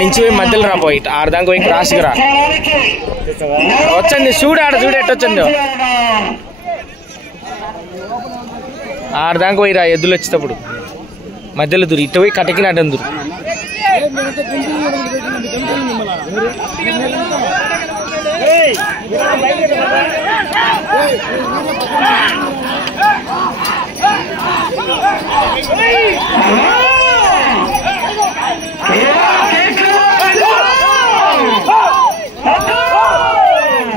నుంచి మధ్యలో రాపోయి ఆడదాకా పోయి క్రాస్కి రా వచ్చింది చూడు ఆడ చూడు ఎట్టొచ్చిందో ఆడదాకా పోయి రా ఎద్దులు వచ్చేటప్పుడు మధ్యలో దూరు ఇటు పోయి కటకినాడు అందరు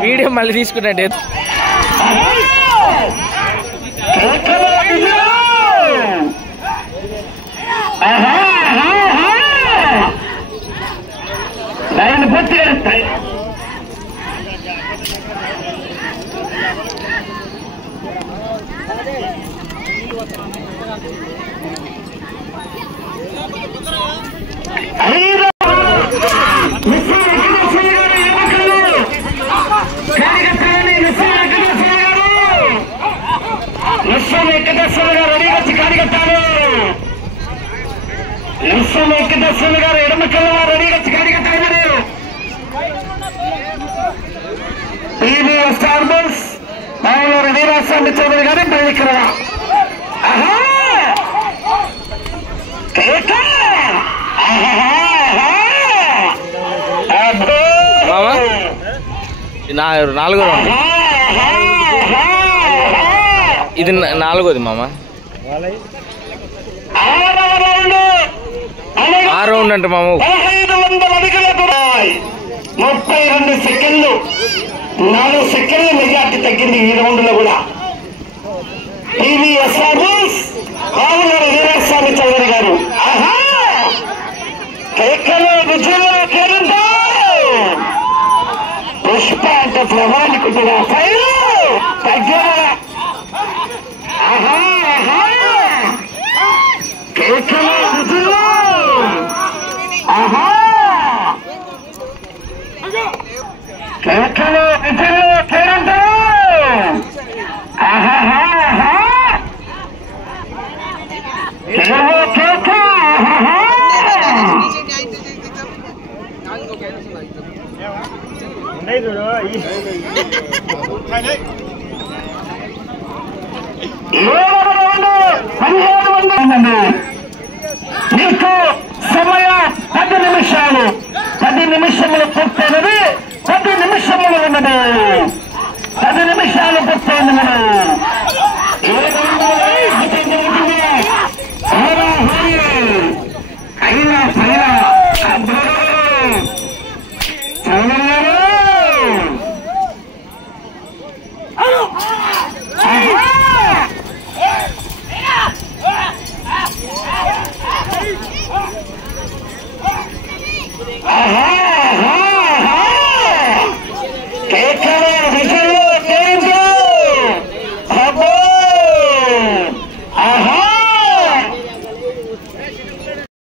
వీడియో మళ్ళీ తీసుకున్నాడు చౌదరి గారి బయలుదేరా మామా నాలుగో రౌండ్, ఇది నాలుగోది మామ. 6 రౌండ్ అంటే మామ. 32 సెకండ్లు, 4 సెకండ్ల మెజార్టీ తగ్గింది ఈ రౌండ్ లో కూడా. టీవీఎస్ ఆవుగారు వీరాస్వామి చౌదరి గారు కేకలో విజయంలో కేరిందా పుష్ప అంటే ప్రమాణికుడుగా పైరు తగ్గ కేకలో విజయం. కేకలో విజయంలో కేరిందా నీకు సమయం 10 నిమిషాలు. 10 నిమిషములు పూర్తయినది. 10 నిమిషములు ఉన్నది. 10 నిమిషాలు పూర్తయినది.